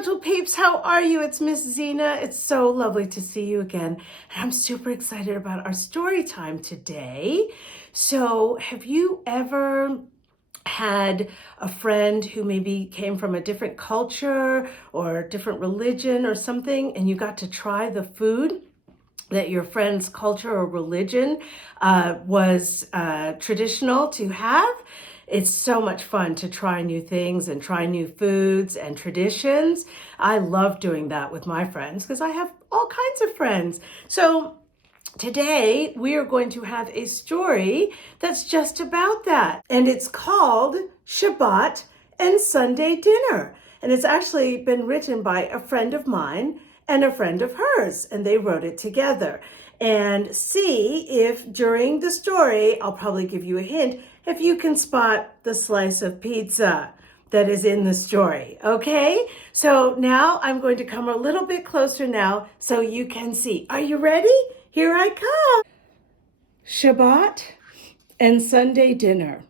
little peeps, how are you? It's Miss Zena. It's so lovely to see you again. And I'm super excited about our story time today. So have you ever had a friend who maybe came from a different culture or different religion or something, and you got to try the food that your friend's culture or religion was traditional to have? It's so much fun to try new things and try new foods and traditions. I love doing that with my friends because I have all kinds of friends. So today we are going to have a story that's just about that. And it's called Shabbat and Sunday Dinner. And it's actually been written by a friend of mine and a friend of hers, and they wrote it together. And see if during the story, I'll probably give you a hint, if you can spot the slice of pizza that is in the story, okay? So now I'm going to come a little bit closer now so you can see. Are you ready? Here I come. Shabbat and Sunday Dinner,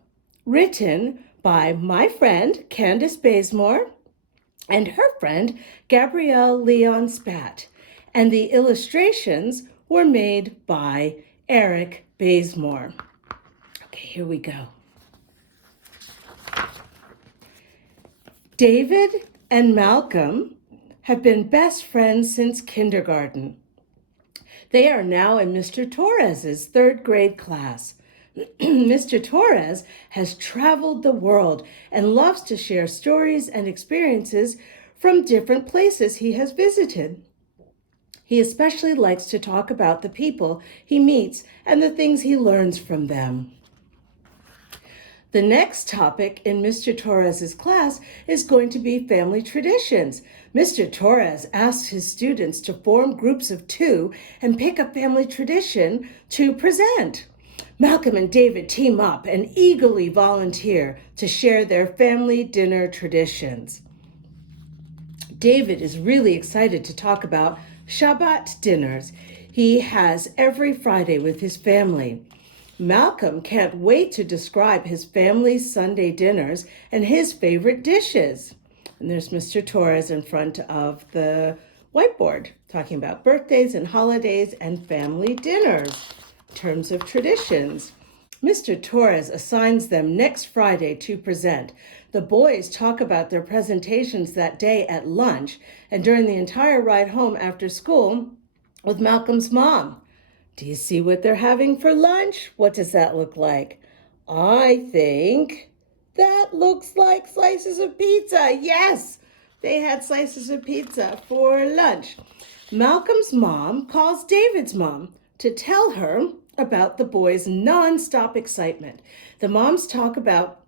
written by my friend Candace Bazemore and her friend Gabrielle Spatt, and the illustrations were made by Eric Bazemore. Okay, here we go. David and Malcolm have been best friends since kindergarten. They are now in Mr. Torres's third grade class. Mr. Torres has traveled the world and loves to share stories and experiences from different places he has visited. He especially likes to talk about the people he meets and the things he learns from them. The next topic in Mr. Torres's class is going to be family traditions. Mr. Torres asks his students to form groups of 2 and pick a family tradition to present. Malcolm and David team up and eagerly volunteer to share their family dinner traditions. David is really excited to talk about Shabbat dinners he has every Friday with his family. Malcolm can't wait to describe his family's Sunday dinners and his favorite dishes. And there's Mr. Torres in front of the whiteboard talking about birthdays and holidays and family dinners in terms of traditions. Mr. Torres assigns them next Friday to present. The boys talk about their presentations that day at lunch and during the entire ride home after school with Malcolm's mom. Do you see what they're having for lunch? What does that look like? I think that looks like slices of pizza. Yes, they had slices of pizza for lunch. Malcolm's mom calls David's mom to tell her about the boys' nonstop excitement. The moms talk about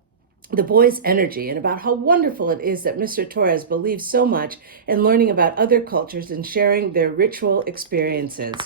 the boys' energy and about how wonderful it is that Mr. Torres believes so much in learning about other cultures and sharing their ritual experiences.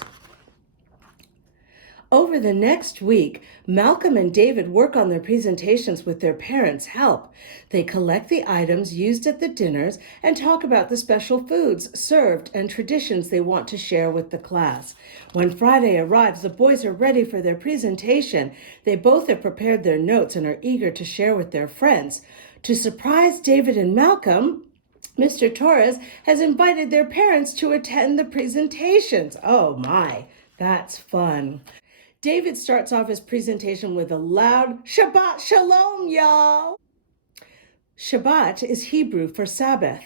Over the next week, Malcolm and David work on their presentations with their parents' help. They collect the items used at the dinners and talk about the special foods served and traditions they want to share with the class. When Friday arrives, the boys are ready for their presentation. They both have prepared their notes and are eager to share with their friends. To surprise David and Malcolm, Mr. Torres has invited their parents to attend the presentations. Oh my, that's fun. David starts off his presentation with a loud Shabbat Shalom, y'all. Shabbat is Hebrew for Sabbath,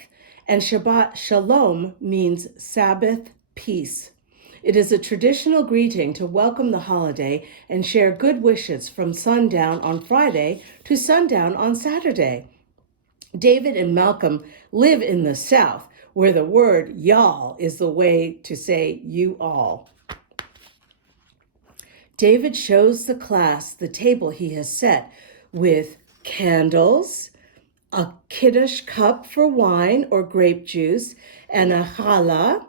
and Shabbat Shalom means Sabbath peace. It is a traditional greeting to welcome the holiday and share good wishes from sundown on Friday to sundown on Saturday. David and Malcolm live in the South, where the word y'all is the way to say you all. David shows the class the table he has set with candles, a kiddush cup for wine or grape juice, and a challah,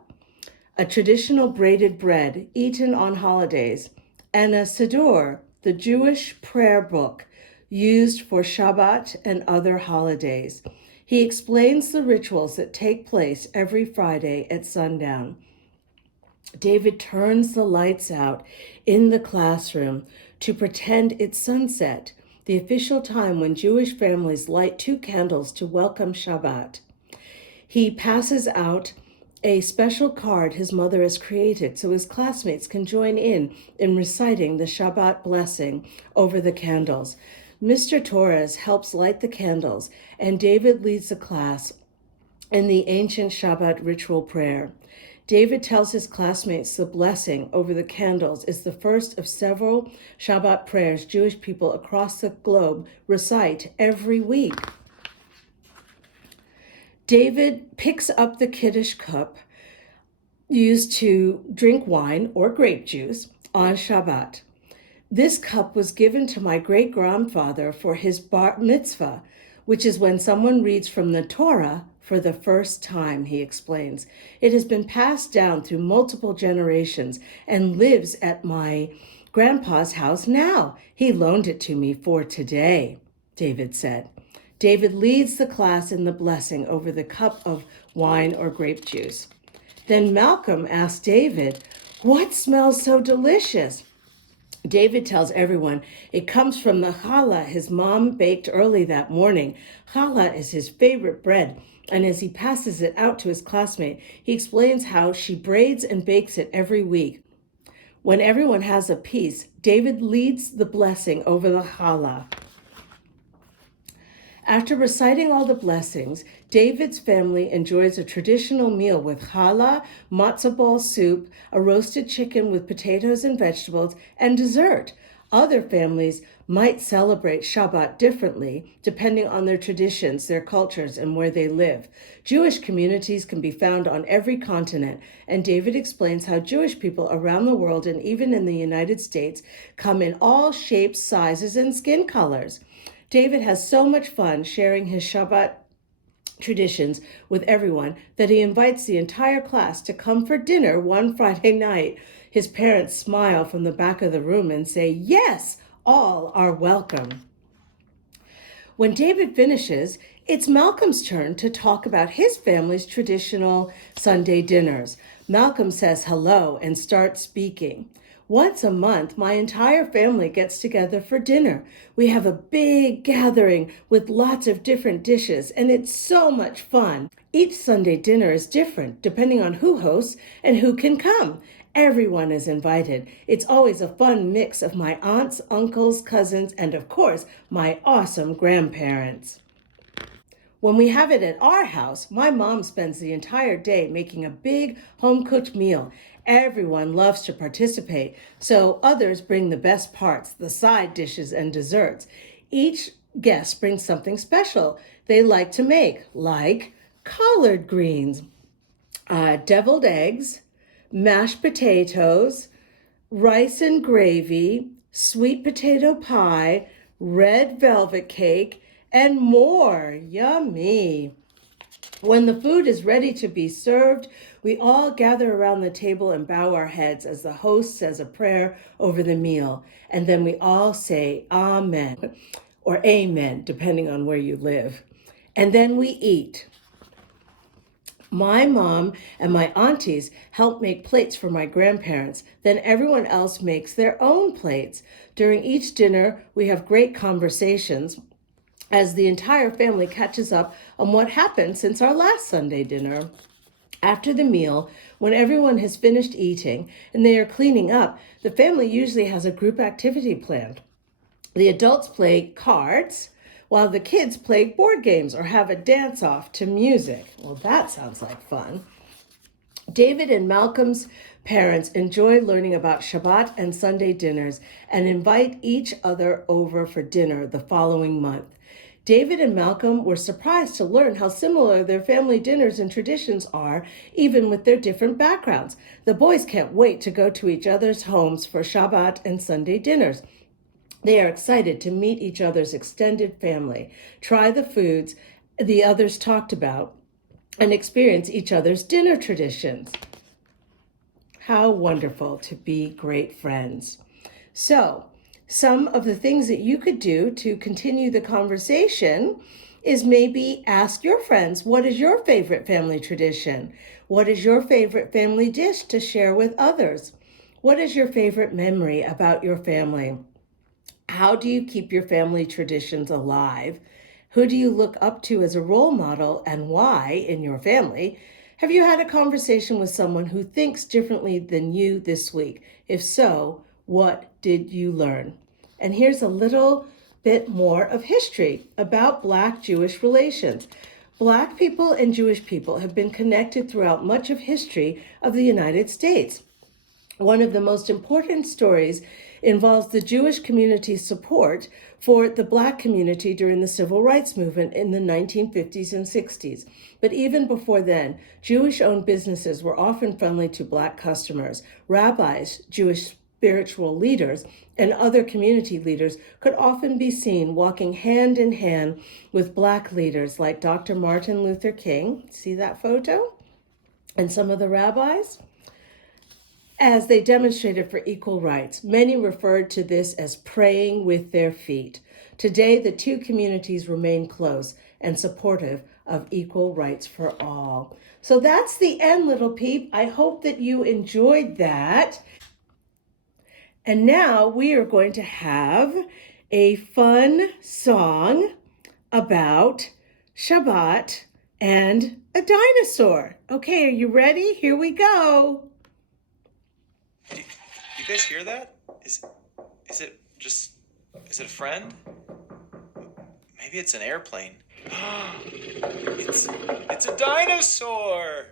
a traditional braided bread eaten on holidays, and a siddur, the Jewish prayer book used for Shabbat and other holidays. He explains the rituals that take place every Friday at sundown. David turns the lights out in the classroom to pretend it's sunset, the official time when Jewish families light 2 candles to welcome Shabbat. He passes out a special card his mother has created so his classmates can join in reciting the Shabbat blessing over the candles. Mr. Torres helps light the candles, and David leads the class in the ancient Shabbat ritual prayer. David tells his classmates the blessing over the candles is the first of several Shabbat prayers Jewish people across the globe recite every week. David picks up the Kiddush cup used to drink wine or grape juice on Shabbat. This cup was given to my great-grandfather for his bar mitzvah, which is when someone reads from the Torah for the first time, he explains. It has been passed down through multiple generations and lives at my grandpa's house now. He loaned it to me for today, David said. David leads the class in the blessing over the cup of wine or grape juice. Then Malcolm asks David, "What smells so delicious?" David tells everyone it comes from the challah his mom baked early that morning. Challah is his favorite bread, and as he passes it out to his classmate, he explains how she braids and bakes it every week. When everyone has a piece, David leads the blessing over the challah. After reciting all the blessings, David's family enjoys a traditional meal with challah, matzah ball soup, a roasted chicken with potatoes and vegetables, and dessert. Other families might celebrate Shabbat differently, depending on their traditions, their cultures, and where they live. Jewish communities can be found on every continent, and David explains how Jewish people around the world and even in the United States come in all shapes, sizes, and skin colors. David has so much fun sharing his Shabbat traditions with everyone that he invites the entire class to come for dinner one Friday night. His parents smile from the back of the room and say, "Yes, all are welcome." When David finishes, it's Malcolm's turn to talk about his family's traditional Sunday dinners. Malcolm says hello and starts speaking. Once a month, my entire family gets together for dinner. We have a big gathering with lots of different dishes, and it's so much fun. Each Sunday dinner is different, depending on who hosts and who can come. Everyone is invited. It's always a fun mix of my aunts, uncles, cousins, and of course, my awesome grandparents. When we have it at our house, my mom spends the entire day making a big home-cooked meal. Everyone loves to participate, so others bring the best parts, the side dishes and desserts. Each guest brings something special they like to make, like collard greens, deviled eggs, mashed potatoes, rice and gravy, sweet potato pie, red velvet cake, and more. Yummy. When the food is ready to be served, we all gather around the table and bow our heads as the host says a prayer over the meal. And then we all say Amen or Amen, depending on where you live. And then we eat. My mom and my aunties help make plates for my grandparents. Then everyone else makes their own plates. During each dinner, we have great conversations as the entire family catches up on what happened since our last Sunday dinner. After the meal, when everyone has finished eating and they are cleaning up, the family usually has a group activity planned. The adults play cards, while the kids play board games or have a dance-off to music. Well, that sounds like fun. David and Malcolm's parents enjoy learning about Shabbat and Sunday dinners and invite each other over for dinner the following month. David and Malcolm were surprised to learn how similar their family dinners and traditions are, even with their different backgrounds. The boys can't wait to go to each other's homes for Shabbat and Sunday dinners. They are excited to meet each other's extended family, try the foods the others talked about, and experience each other's dinner traditions. How wonderful to be great friends. So, some of the things that you could do to continue the conversation is maybe ask your friends, what is your favorite family tradition? What is your favorite family dish to share with others? What is your favorite memory about your family? How do you keep your family traditions alive? Who do you look up to as a role model and why in your family? Have you had a conversation with someone who thinks differently than you this week? If so, what did you learn? And here's a little bit more of history about Black-Jewish relations. Black people and Jewish people have been connected throughout much of history of the United States. One of the most important stories involves the Jewish community's support for the Black community during the Civil Rights Movement in the 1950s and 60s. But even before then, Jewish-owned businesses were often friendly to Black customers. Rabbis, Jewish spiritual leaders, and other community leaders could often be seen walking hand in hand with Black leaders like Dr. Martin Luther King. See that photo? And some of the rabbis? As they demonstrated for equal rights. Many referred to this as praying with their feet. Today, the two communities remain close and supportive of equal rights for all. So that's the end, little peep. I hope that you enjoyed that. And now we are going to have a fun song about Shabbat and a dinosaur. Okay, are you ready? Here we go. Do you guys hear that? Is it a friend? Maybe it's an airplane. It's a dinosaur.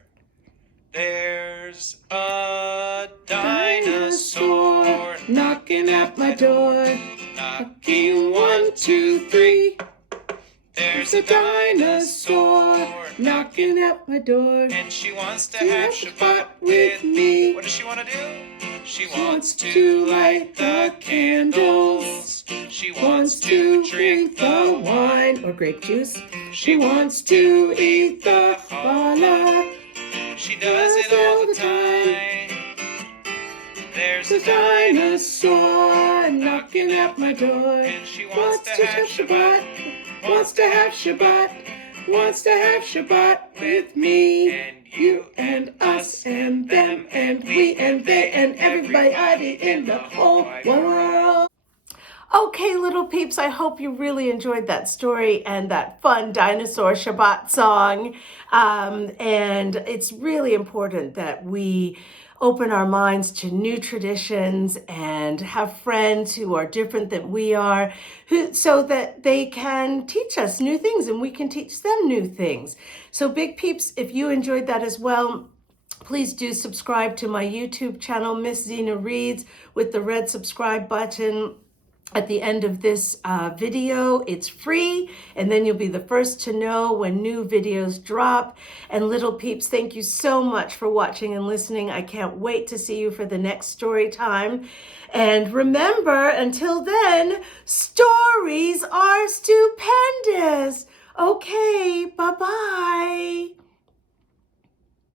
There's a dinosaur knocking at my door. Knocking 1, 2, 3. There's a dinosaur knocking at my door. and she wants to have Shabbat with me. What does she want to do? She wants to light the candles. She wants to drink the wine or grape juice. She wants to eat the challah. She does it all the time. There's a dinosaur knocking at my door, and she wants to have Shabbat. Wants to have Shabbat. Wants to have Shabbat with me. And you and us and them and we and they and everybody in the whole world. Okay, little peeps, I hope you really enjoyed that story and that fun dinosaur Shabbat song. And it's really important that we open our minds to new traditions and have friends who are different than we are, so that they can teach us new things and we can teach them new things. So big peeps, if you enjoyed that as well, please do subscribe to my YouTube channel, Miss Zena Reads, with the red subscribe button at the end of this video. It's free, and then you'll be the first to know when new videos drop. And little peeps, thank you so much for watching and listening. I can't wait to see you for the next story time. And remember, until then, stories are stupendous. Okay, bye-bye.